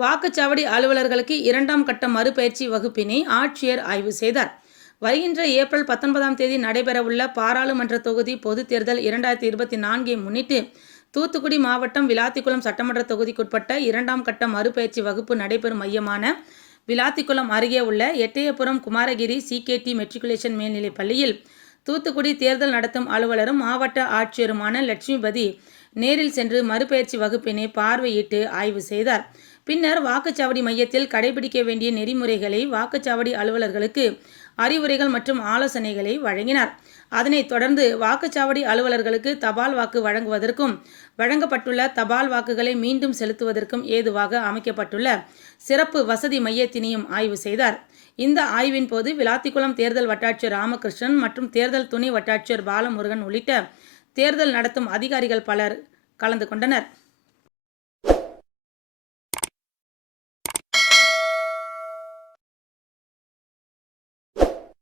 வாக்குச்சாவடி அலுவலர்களுக்கு இரண்டாம் கட்ட மறுபயிற்சி வகுப்பினை ஆட்சியர் ஆய்வு செய்தார். வருகின்ற ஏப்ரல் பத்தொன்பதாம் தேதி நடைபெறவுள்ள பாராளுமன்ற தொகுதி பொதுத் தேர்தல் இரண்டாயிரத்தி இருபத்தி நான்கை முன்னிட்டு தூத்துக்குடி மாவட்டம் விளாத்திக்குளம் சட்டமன்ற தொகுதிக்குட்பட்ட இரண்டாம் கட்ட மறுபயிற்சி வகுப்பு நடைபெறும் மையமான விளாத்திக்குளம் அருகே உள்ள எட்டயபுரம் குமாரகிரி சிகேடி மெட்ரிகுலேஷன் மேல்நிலைப் பள்ளியில் தூத்துக்குடி தேர்தல் நடத்தும் அலுவலரும் மாவட்ட ஆட்சியருமான லட்சுமிபதி நேரில் சென்று மறுபயிற்சி வகுப்பினை பார்வையிட்டு ஆய்வு செய்தார். பின்னர் வாக்குச்சாவடி மையத்தில் கடைபிடிக்க வேண்டிய நெறிமுறைகளை வாக்குச்சாவடி அலுவலர்களுக்கு அறிவுரைகள் மற்றும் ஆலோசனைகளை வழங்கினார். அதனைத் தொடர்ந்து வாக்குச்சாவடி அலுவலர்களுக்கு தபால் வாக்கு வழங்குவதற்கும் வழங்கப்பட்டுள்ள தபால் வாக்குகளை மீண்டும் செலுத்துவதற்கும் ஏதுவாக அமைக்கப்பட்டுள்ள சிறப்பு வசதி மையத்தினையும் ஆய்வு செய்தார். இந்த ஆய்வின் போது விளாத்திக்குளம் தேர்தல் வட்டாட்சியர் ராமகிருஷ்ணன் மற்றும் தேர்தல் துணை வட்டாட்சியர் பாலமுருகன் உள்ளிட்ட தேர்தல் நடத்தும் அதிகாரிகள் பலர் கலந்து கொண்டனர்.